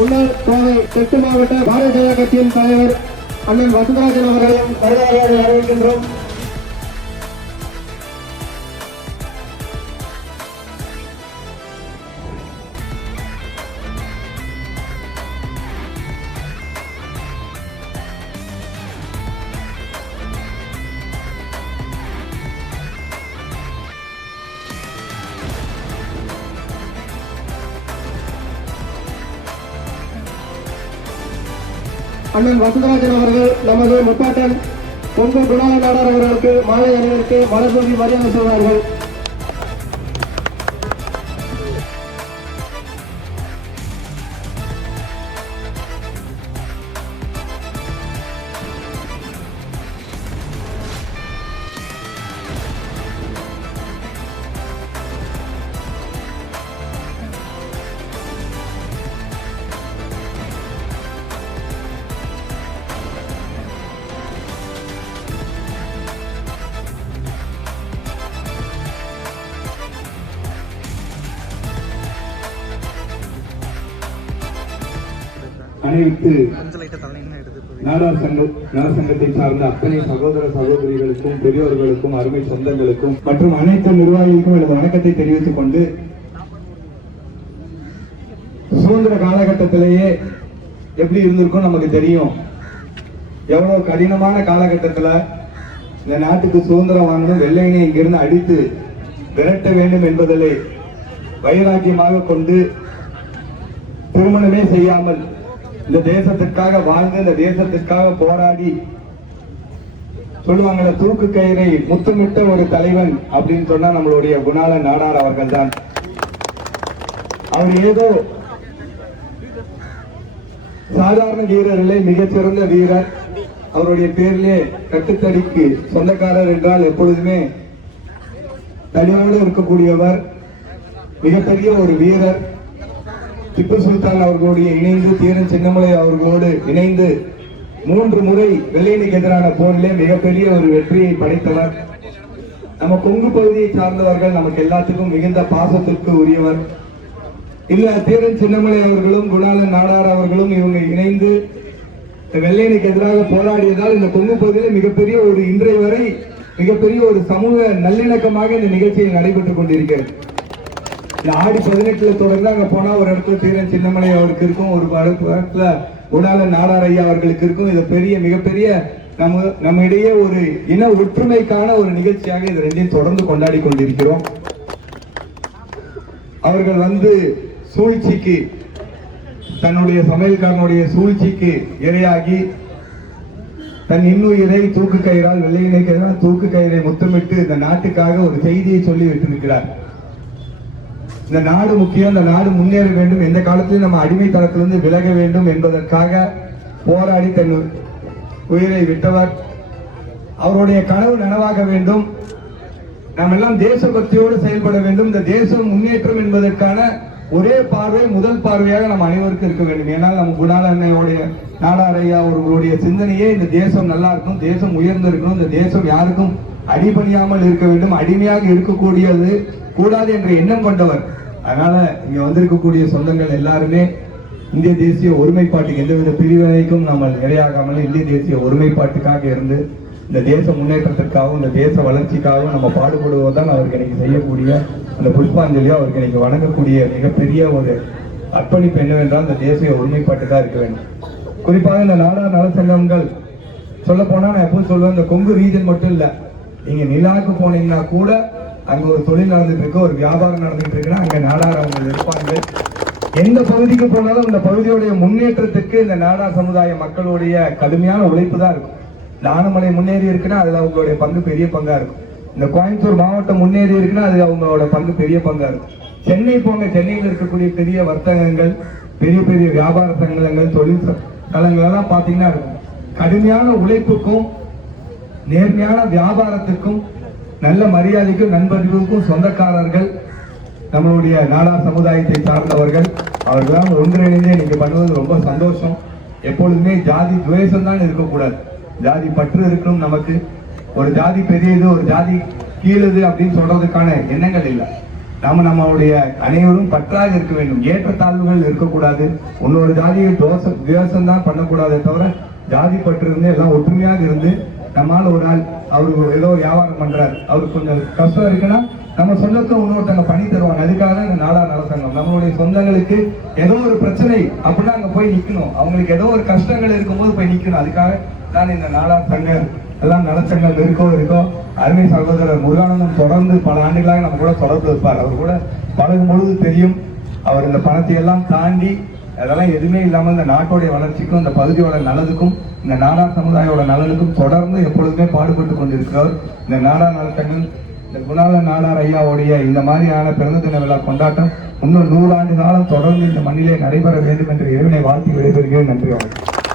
முன்னாள் கோவை தெற்கு மாவட்ட பாரதிய ஜனதா கட்சியின் தலைவர் அண்ணன் வசந்தராஜன் அவர்களையும் வருவாயாக வரவேற்கின்றோம். அண்ணன் வசந்தராஜன் அவர்கள் நமது முப்பாட்டன் பொங்கு குணாளன் நாடார் அவர்களுக்கு மாலை அணிவித்து மலர் தூவி மரியாதை செய்வார்கள். அனைத்து நாடார் சங்கத்தை சார்ந்த அத்தனை சகோதர சகோதரிகளுக்கும் பெரியோர்களுக்கும் அருமை சொந்தங்களுக்கும் மற்றும் அனைத்து நிர்வாகிகளுக்கும் எனது வணக்கத்தை தெரிவித்துக் கொண்டு, சுதந்திர காலகட்டத்திலேயே எப்படி இருந்திருக்கும் நமக்கு தெரியும். எவ்வளவு கடினமான காலகட்டத்தில் இந்த நாட்டுக்கு சுதந்திரம் வாங்கணும், வெள்ளையனை இங்கிருந்து அடித்து விரட்ட வேண்டும் என்பதிலே வைராக்கியமாக கொண்டு திருமணமே செய்யாமல் இந்த தேசத்திற்காக வாழ்ந்து இந்த தேசத்திற்காக போராடி சொல்லுவாங்க தூக்கு கயிறை முத்தமிட்ட ஒரு தலைவன் அப்படின்னு சொன்னா நம்மளுடைய குணாளன் நாடார் அவர்கள் தான். அவர் ஏதோ சாதாரண வீரர் இல்லை, மிகச்சிறந்த வீரர். அவருடைய பேரிலே கட்டுத்தடிக்கு சொந்தக்காரர் என்றால் எப்பொழுதுமே தனியோடு இருக்கக்கூடியவர், மிகப்பெரிய ஒரு வீரர். திப்பு சுல்தான் அவர்களோடு இணைந்து, தீரன் சின்னமலை அவர்களோடு இணைந்து 3 முறை வெள்ளையனுக்கு எதிரான போரிலே மிகப்பெரிய ஒரு வெற்றியை படைத்தவர். நம்ம கொங்கு பகுதியை சார்ந்தவர்கள், நமக்கு எல்லாத்துக்கும் மிகுந்த பாசத்திற்கு உரியவர். இல்ல தீரன் சின்னமலை அவர்களும் குணாளன் நாடார் அவர்களும் இவங்க இணைந்து வெள்ளையனுக்கு எதிராக போராடியதால் இந்த கொங்கு பகுதியில் மிகப்பெரிய ஒரு இன்றைய வரை மிகப்பெரிய ஒரு சமூக நல்லிணக்கமாக இந்த நிகழ்ச்சியில் நடைபெற்றுக் கொண்டிருக்கிறது. இந்த ஆடி 18 தொடர்ந்து அங்க போனா ஒரு இடத்துல தீரன் சின்னமலை அவருக்கு இருக்கும், ஒரு இடத்துல குணாளன் நாடார் ஐயா அவர்களுக்கு இருக்கும். இது பெரிய மிகப்பெரிய நம்ம இடையே ஒரு இன ஒற்றுமைக்கான ஒரு நிகழ்ச்சியாக இது ரெண்டையும் தொடர்ந்து கொண்டாடி கொண்டிருக்கிறோம். அவர்கள் வந்து சூழ்ச்சிக்கு, தன்னுடைய சமையல்காரனுடைய சூழ்ச்சிக்கு இரையாகி தன் இன்னுயிரை தூக்கு கயிறால் வெள்ளையனுக்கு எதிராக தூக்கு கயிறை முத்தமிட்டு இந்த நாட்டுக்காக ஒரு செய்தியை சொல்லி விட்டிருக்கிறார். இந்த நாடு முக்கியம், இந்த நாடு முன்னேற வேண்டும், எந்த காலத்திலும் நம்ம அடிமை தளத்திலிருந்து விலக வேண்டும் என்பதற்காக போராடி தன் உயிரை விட்டவர். அவருடைய கனவு நனவாக வேண்டும், நாம் எல்லாம் தேசபக்தியோடு செயல்பட வேண்டும். இந்த தேசம் முன்னேற்றம் என்பதற்கான ஒரே பார்வை, முதல் பார்வையாக நம்ம அனைவருக்கும் இருக்க வேண்டும். ஏன்னால் நம்ம குணாளனுடைய நாடார் ஐயா அவர்களுடைய சிந்தனையே இந்த தேசம் நல்லா இருக்கும், தேசம் உயர்ந்து இருக்கணும், இந்த தேசம் யாருக்கும் அடிபணியாமல் இருக்க வேண்டும், அடிமையாக இருக்கக்கூடியது கூடாது என்ற எண்ணம் கொண்டவர். அதனால இங்க வந்திருக்கக்கூடிய சொந்தங்கள் எல்லாருமே இந்திய தேசிய ஒருமைப்பாட்டுக்கு எந்தவித பிரிவினைக்கும் நம்ம இரையாகாமல் இந்திய தேசிய ஒருமைப்பாட்டுக்காக இருந்து இந்த தேச முன்னேற்றத்திற்காகவும் இந்த தேச வளர்ச்சிக்காகவும் நம்ம பாடுபடுவதுதான் அவருக்கு இன்னைக்கு செய்யக்கூடிய அந்த புஷ்பாஞ்சலியோ, அவருக்கு இன்னைக்கு வணங்கக்கூடிய மிகப்பெரிய ஒரு அர்ப்பணிப்பு என்னவென்றால் இந்த தேசிய ஒருமைப்பாட்டுக்காக இருக்க வேண்டும். குறிப்பாக இந்த நாடார் நலச்சங்கங்கள் சொல்ல போனா நான் எப்பவும் சொல்லுவேன், இந்த கொங்கு ரீஜன் மட்டும் இல்ல, நீங்க நிலாவுக்கு போனீங்கன்னா கூட அங்க ஒரு தொழில் நடந்துட்டு இருக்கு, ஒரு வியாபாரம் நடந்துட்டு இருக்குன்னா அங்க நாடார் அவங்க இருப்பாங்க. எந்த பகுதிக்கு போனாலும் இந்த பகுதியுடைய முன்னேற்றத்துக்கு இந்த நாடார் சமுதாய மக்களுடைய கடுமையான உழைப்பு தான் இருக்கும். இந்த ஆனமலை முன்னேறி இருக்குன்னா அதுல அவங்களுடைய பங்கு பெரிய பங்கா இருக்கும். இந்த கோயம்புத்தூர் மாவட்டம் முன்னேறி இருக்குன்னா அது அவங்களோட பங்கு பெரிய பங்கா இருக்கும். சென்னை போங்க, சென்னையில் இருக்கக்கூடிய பெரிய வர்த்தகங்கள், பெரிய பெரிய வியாபார சங்கங்கள், தொழில் தலங்கள் எல்லாம் பாத்தீங்கன்னா இருக்கும். கடுமையான உழைப்புக்கும் நேர்மையான வியாபாரத்துக்கும் நல்ல மரியாதைக்கும் நண்பர்களுக்கும் சொந்தக்காரர்கள் நம்மளுடைய நாடார் சமுதாயத்தை சார்ந்தவர்கள். அவர்களாம் ஒன்றிணைந்தே நீங்க பண்ணுவது ரொம்ப சந்தோஷம். எப்பொழுதுமே ஜாதி துவேஷம் தான் இருக்கக்கூடாது, ஜாதி பற்று இருக்கணும். நமக்கு ஒரு ஜாதி பெரியது, ஒரு ஜாதி கீழது அப்படின்னு சொல்றதுக்கான எண்ணங்கள் இல்லை. நம்மளுடைய அனைவரும் பற்றாக இருக்க வேண்டும். ஏற்றத்தாழ்வுகள் இருக்கக்கூடாது. இன்னொரு ஜாதியை துவேஷம் தான் பண்ணக்கூடாதே தவிர ஜாதி பற்று இருந்து எல்லாம் ஒற்றுமையாக இருந்து நம்மால் ஒரு ஆள் அவருக்கு ஏதோ வியாபாரம் பண்றாரு, அவருக்கு கொஞ்சம் கஷ்டம் இருக்குன்னா நம்ம சொந்தத்துல இன்னொருத்தங்க பண்ணி தருவாங்க. அதுக்காக இந்த நாடார் நல சங்கம் நம்மளுடைய சொந்தங்களுக்கு ஏதோ ஒரு பிரச்சனை அப்படின்னா அங்க போய் நிக்கணும். அவங்களுக்கு ஏதோ ஒரு கஷ்டங்கள் இருக்கும்போது போய் நிக்கணும். அதுக்காக தான் இந்த நாடார் சங்கம் எல்லாம் நலச்சங்கம் இருக்கோ அருமை சகோதரர் முருகானந்தம் தொடர்ந்து பல ஆண்டுகளாக நம்ம கூட தொடர்பு இருப்பார். அவர் கூட பழகும் பொழுது தெரியும் அவர் இந்த பணத்தை எல்லாம் தாண்டி அதெல்லாம் எதுவுமே இல்லாமல் இந்த நாட்டோடைய வளர்ச்சிக்கும் இந்த பகுதியோட நலனுக்கும் இந்த நாடார் சமுதாயோட நலனுக்கும் தொடர்ந்து எப்பொழுதுமே பாடுபட்டு கொண்டிருக்கிறவர். இந்த நாடார் நலச்சங்கம் இந்த குணாள நாடார் ஐயாவுடைய இந்த மாதிரியான பிறந்த தின விழா கொண்டாட்டம் இன்னும் 100 ஆண்டு காலம் தொடர்ந்து இந்த மண்ணிலே நடைபெற வேண்டும் என்று இறைவனை வாழ்த்தி விடைபெறுகிறேன். நன்றி வணக்கம்.